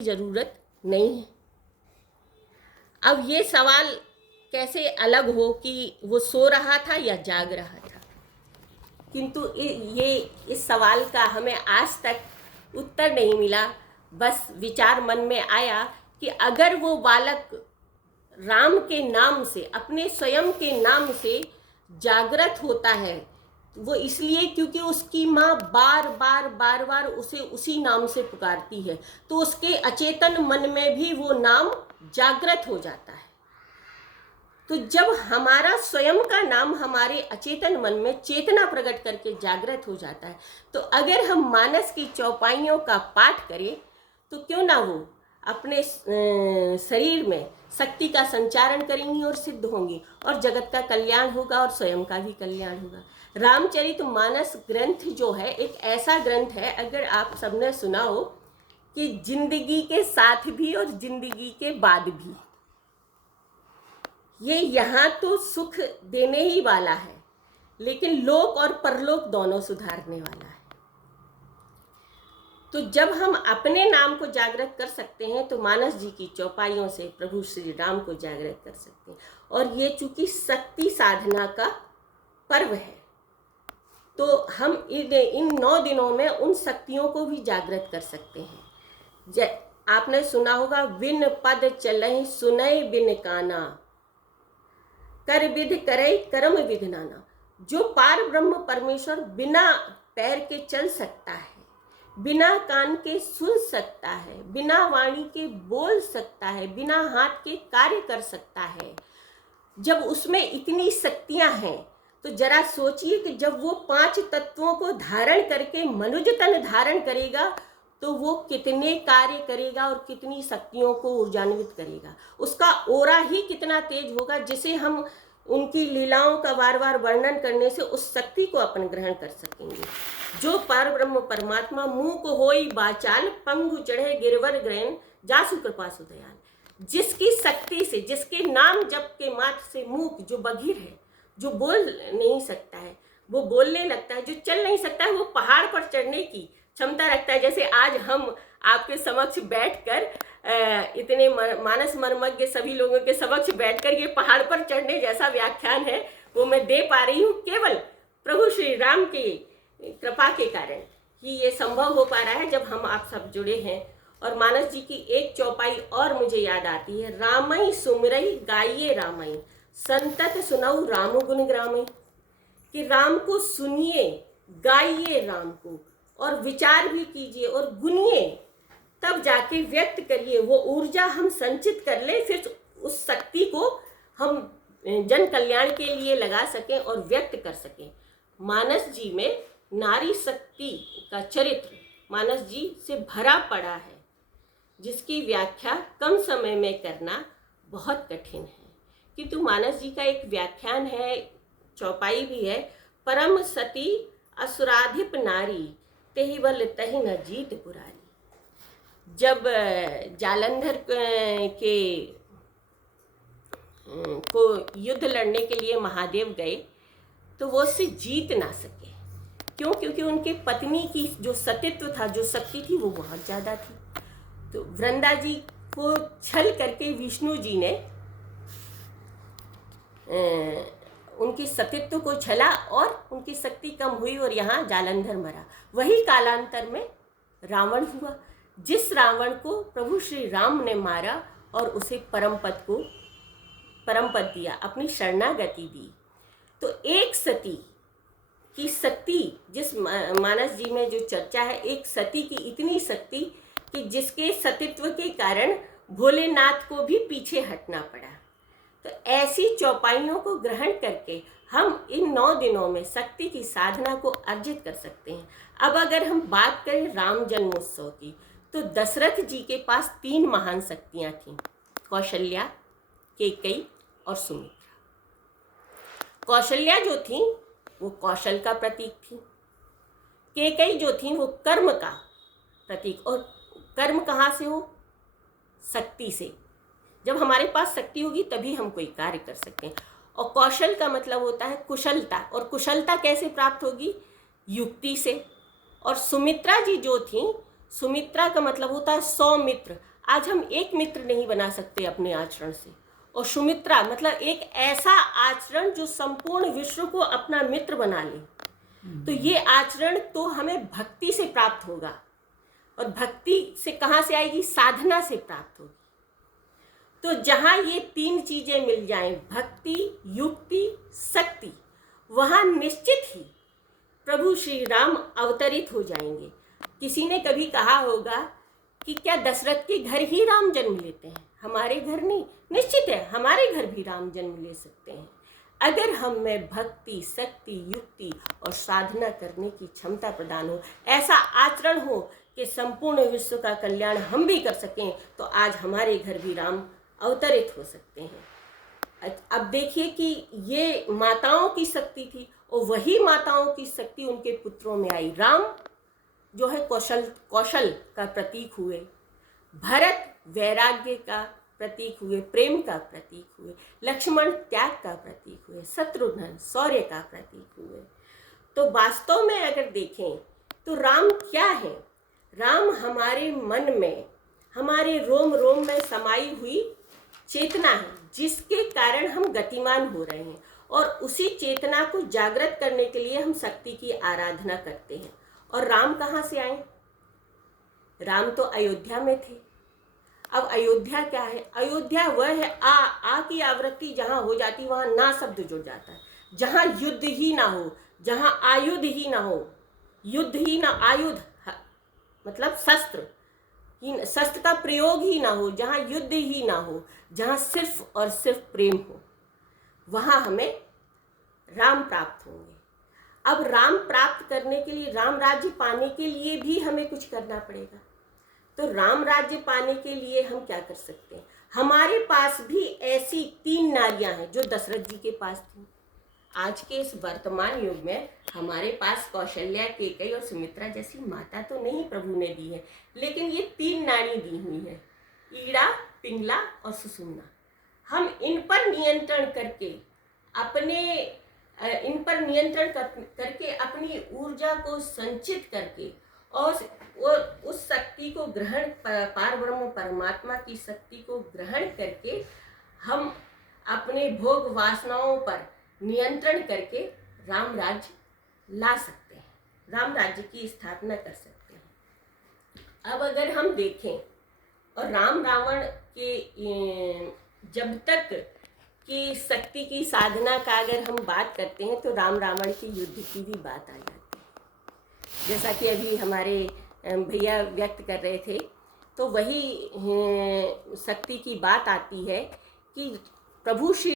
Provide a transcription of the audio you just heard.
जरूरत नहीं है। अब ये सवाल कैसे अलग हो कि वो सो रहा था या जाग रहा था, किंतु ये इस सवाल का हमें आज तक उत्तर नहीं मिला। बस विचार मन में आया कि अगर वो बालक राम के नाम से, अपने स्वयं के नाम से जागृत होता है, वो इसलिए क्योंकि उसकी माँ बार बार उसे उसी नाम से पुकारती है, तो उसके अचेतन मन में भी वो नाम जागृत हो जाता है। तो जब हमारा स्वयं का नाम हमारे अचेतन मन में चेतना प्रकट करके जागृत हो जाता है, तो अगर हम मानस की चौपाइयों का पाठ करें तो क्यों ना वो अपने शरीर में शक्ति का संचारण करेंगी और सिद्ध होंगी, और जगत का कल्याण होगा और स्वयं का भी कल्याण होगा। रामचरितमानस ग्रंथ जो है एक ऐसा ग्रंथ है, अगर आप सबने सुना हो कि जिंदगी के साथ भी और जिंदगी के बाद भी, ये यहाँ तो सुख देने ही वाला है, लेकिन लोक और परलोक दोनों सुधारने वाला है। तो जब हम अपने नाम को जागृत कर सकते हैं तो मानस जी की चौपाइयों से प्रभु श्री राम को जागृत कर सकते हैं। और ये चूंकि शक्ति साधना का पर्व है, तो हम इन 9 दिनों में उन शक्तियों को भी जागृत कर सकते हैं। आपने सुना होगा, बिन पद चलहि सुनय बिन काना, कर विधि करय कर्म विघ्नाना। जो पार ब्रह्म परमेश्वर बिना पैर के चल सकता है, बिना कान के सुन सकता है, बिना वाणी के बोल सकता है, बिना हाथ के कार्य कर सकता है, जब उसमें इतनी शक्तियां हैं, तो जरा सोचिए कि जब वो 5 तत्वों को धारण करके मनुज तन धारण करेगा तो वो कितने कार्य करेगा और कितनी शक्तियों को ऊर्जान्वित करेगा। उसका ओरा ही कितना तेज होगा, जिसे हम उनकी लीलाओं का बार बार वर्णन करने से उस शक्ति को अपन ग्रहण कर सकेंगे। जो पर ब्रह्म परमात्मा मुंह को होई बाचाल, पंगु चढ़े गिरवर ग्रहण, जासु कृपा सुदयाल। जिसकी शक्ति से, जिसके नाम जप के मात्र से मूक, जो बधिर है, जो बोल नहीं सकता है वो बोलने लगता है, जो चल नहीं सकता है वो पहाड़ पर चढ़ने की क्षमता रखता है। जैसे आज हम आपके समक्ष बैठकर इतने मानस मर्मज्ञ सभी लोगों के समक्ष बैठकर ये पहाड़ पर चढ़ने जैसा व्याख्यान है वो मैं दे पा रही हूँ, केवल प्रभु श्री राम की कृपा के कारण ही ये संभव हो पा रहा है, जब हम आप सब जुड़े हैं। और मानस जी की एक चौपाई और मुझे याद आती है, रामई सुमरई गाइए रामई, संतत सुनऊ राम गुण ग्रामई। कि राम को सुनिए, गाइए राम को, और विचार भी कीजिए और गुनिए, तब जाके व्यक्त करिए। वो ऊर्जा हम संचित कर ले, फिर उस शक्ति को हम जन कल्याण के लिए लगा सकें और व्यक्त कर सकें। मानस जी में नारी शक्ति का चरित्र मानस जी से भरा पड़ा है, जिसकी व्याख्या कम समय में करना बहुत कठिन है। किंतु मानस जी का एक व्याख्यान है, चौपाई भी है, परम सती असुराधिप नारी, तेहि बल तहि न जीत पुरारी। जब जालंधर को युद्ध लड़ने के लिए महादेव गए तो वो उससे जीत ना सके। क्यों? क्योंकि उनके पत्नी की जो सतीत्व था, जो शक्ति थी, वो बहुत ज़्यादा थी। तो वृंदा जी को छल करके विष्णु जी ने उनकी सतीत्व को छला और उनकी शक्ति कम हुई और यहाँ जालंधर मरा। वही कालांतर में रावण हुआ, जिस रावण को प्रभु श्री राम ने मारा और उसे परम पद दिया, अपनी शरणागति दी। तो एक सती की शक्ति, जिस मानस जी में जो चर्चा है, एक सती की इतनी शक्ति कि जिसके सतीत्व के कारण भोलेनाथ को भी पीछे हटना पड़ा। तो ऐसी चौपाइयों को ग्रहण करके हम इन 9 दिनों में शक्ति की साधना को अर्जित कर सकते हैं। अब अगर हम बात करें राम जन्मोत्सव की, तो दशरथ जी के पास 3 महान शक्तियाँ थीं, कौशल्या, कैकेयी और सुमित्रा। कौशल्या जो थी वो कौशल का प्रतीक थी, कैकेयी जो थी वो कर्म का प्रतीक। और कर्म कहाँ से हो? शक्ति से। जब हमारे पास शक्ति होगी तभी हम कोई कार्य कर सकते हैं। और कौशल का मतलब होता है कुशलता, और कुशलता कैसे प्राप्त होगी? युक्ति से। और सुमित्रा जी जो थी, सुमित्रा का मतलब होता है सौमित्र, आज हम एक मित्र नहीं बना सकते अपने आचरण से, और सुमित्रा मतलब एक ऐसा आचरण जो संपूर्ण विश्व को अपना मित्र बना ले। तो ये आचरण तो हमें भक्ति से प्राप्त होगा, और भक्ति से कहाँ से आएगी? साधना से प्राप्त होगी। तो जहाँ ये तीन चीजें मिल जाएं, भक्ति, युक्ति, शक्ति, वहाँ निश्चित ही प्रभु श्री राम अवतरित हो जाएंगे। किसी ने कभी कहा होगा कि क्या दशरथ के घर ही राम जन्म लेते हैं, हमारे घर नहीं? निश्चित है, हमारे घर भी राम जन्म ले सकते हैं, अगर हम में भक्ति, शक्ति, युक्ति और साधना करने की क्षमता प्रदान हो, ऐसा आचरण हो कि संपूर्ण विश्व का कल्याण हम भी कर सकें, तो आज हमारे घर भी राम अवतरित हो सकते हैं। अब देखिए कि ये माताओं की शक्ति थी, और वही माताओं की शक्ति उनके पुत्रों में आई। राम जो है कौशल का प्रतीक हुए, भरत वैराग्य का प्रतीक हुए, प्रेम का प्रतीक हुए, लक्ष्मण त्याग का प्रतीक हुए, शत्रुघ्न शौर्य का प्रतीक हुए। तो वास्तव में अगर देखें तो राम क्या है? राम हमारे मन में, हमारे रोम रोम में समाई हुई चेतना है, जिसके कारण हम गतिमान हो रहे हैं, और उसी चेतना को जागृत करने के लिए हम शक्ति की आराधना करते हैं। और राम कहाँ से आए? राम तो अयोध्या में थे। अब अयोध्या क्या है? अयोध्या वह है आ की आवृत्ति जहाँ हो जाती, वहाँ ना शब्द जुड़ जाता है, जहाँ युद्ध ही ना हो, जहाँ आयुध ही ना हो, युद्ध ही ना, आयुध मतलब शस्त्र का प्रयोग ही ना हो, जहाँ युद्ध ही ना हो, जहाँ सिर्फ और सिर्फ प्रेम हो, वहाँ हमें राम प्राप्त होंगे। अब राम प्राप्त करने के लिए, राम राज्य पाने के लिए भी हमें कुछ करना पड़ेगा। तो राम राज्य पाने के लिए हम क्या कर सकते हैं? हमारे पास भी ऐसी 3 नारियां हैं जो दशरथ जी के पास थी। आज के इस वर्तमान युग में हमारे पास कौशल्या, कैकेयी और सुमित्रा जैसी माता तो नहीं प्रभु ने दी है, लेकिन ये 3 नारी दी हुई है, ईड़ा, पिंगला और सुषुम्ना। हम इन पर नियंत्रण करके अपनी ऊर्जा को संचित करके और उस शक्ति को ग्रहण, पारब्रह्म परमात्मा की शक्ति को ग्रहण करके हम अपने भोग वासनाओं पर नियंत्रण करके राम राज्य ला सकते हैं, राम राज्य की स्थापना कर सकते हैं। अब अगर हम देखें, और राम रावण के जब तक की शक्ति की साधना का अगर हम बात करते हैं, तो राम रावण के युद्ध की भी बात आ जाती है। जैसा कि अभी हमारे भैया व्यक्त कर रहे थे, तो वही शक्ति की बात आती है कि प्रभु श्री